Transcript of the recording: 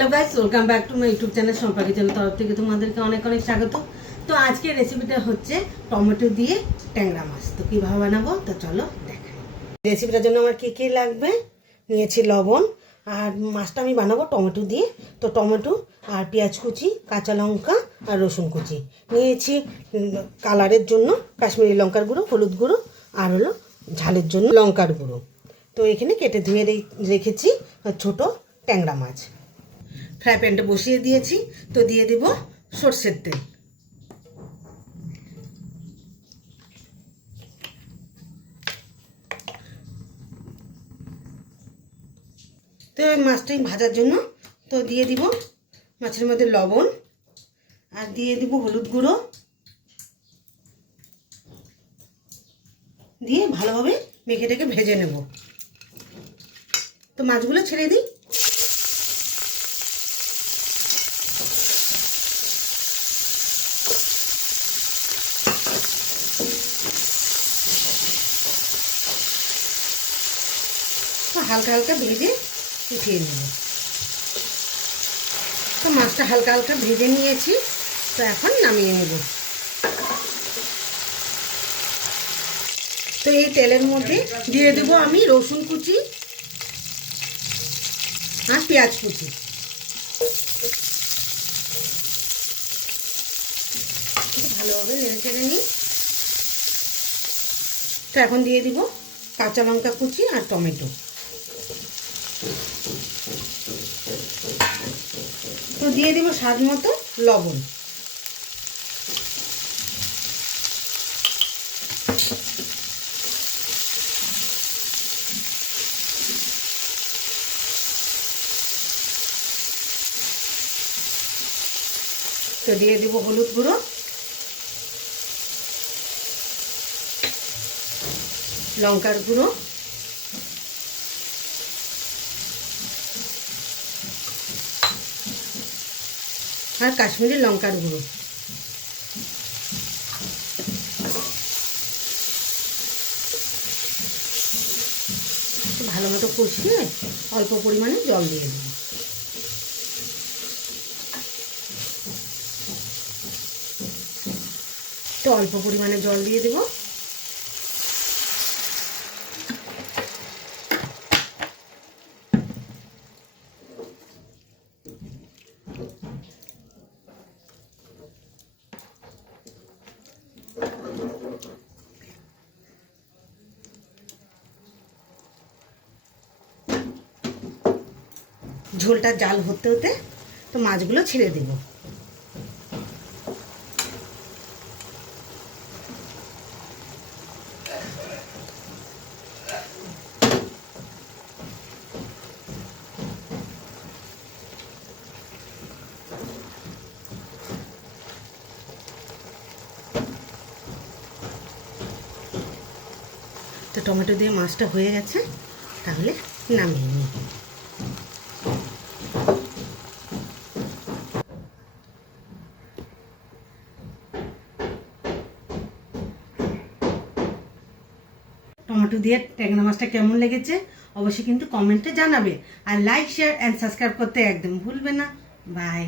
Hello guys, welcome back to my YouTube channel সম্পাকি channel তরফ থেকে তোমাদেরকে অনেক অনেক স্বাগত। তো আজকের রেসিপিটা হচ্ছে টমেটো দিয়ে ট্যাংরা মাছ। তো কীভাবে বানাবো তো চলো দেখাই। রেসিপিটার জন্য আমার কী কী লাগবে, নিয়েছি লবণ, আর মাছটা আমি বানাবো টমেটো দিয়ে। তো টমেটো আর পেঁয়াজ কুচি, কাঁচা লঙ্কা আর রসুন কুচি নিয়েছি। কালারের জন্য কাশ্মীরি লঙ্কার গুঁড়ো, হলুদ গুঁড়ো, আর হলো ঝালের জন্য লঙ্কার গুঁড়ো। তো এখানে কেটে ধুয়ে রেখেছি ছোট ট্যাংরা মাছ। ফ্রাই প্যানটা বসিয়ে দিয়েছি, তো দিয়ে দেব সর্ষের তেল। তো ওই মাছটাই ভাজার জন্য তো দিয়ে দিব মাছের মধ্যে লবণ, আর দিয়ে দিব হলুদ গুঁড়ো, দিয়ে ভালোভাবে মেখেটাকে ভেজে নেব। তো মাছগুলো ছেড়ে দিই। হালকা হালকা ভেজে উঠিয়ে নেব। তো মাছটা হালকা হালকা ভেজে নিয়েছি, তো এখন নামিয়ে নেব। তো এই তেলের মধ্যে দিয়ে দেবো আমি রসুন কুচি আর পেঁয়াজ কুচি। ভালোভাবে নেড়ে চেড়ে নিই। তো এখন দিয়ে দিব কাঁচা লঙ্কা কুচি আর টমেটো। তো দিয়ে দিব স্বাদ মতো লবণ। তো দিয়ে দিব হলুদ গুঁড়ো, লঙ্কার গুঁড়ো, আর কাশ্মীরি লঙ্কার গুঁড়ো। ভালো মতো কষিয়ে অল্প পরিমাণে জল দিয়ে দেব। তো অল্প পরিমাণে জল দিয়ে দেব। ঝোলটা জাল হতে হতে তো মাছগুলো ছেড়ে দেব। তো টমেটো দিয়ে মাছটা হয়ে গেছে, তাহলে নামিয়ে নিই। টমেটো দিয়ে ট্যাংরা মাছটা কেমন লেগেছে অবশ্যই কিন্তু কমেন্টে জানাবে, আর লাইক, শেয়ার অ্যান্ড সাবস্ক্রাইব করতে একদম ভুলবে না। বাই।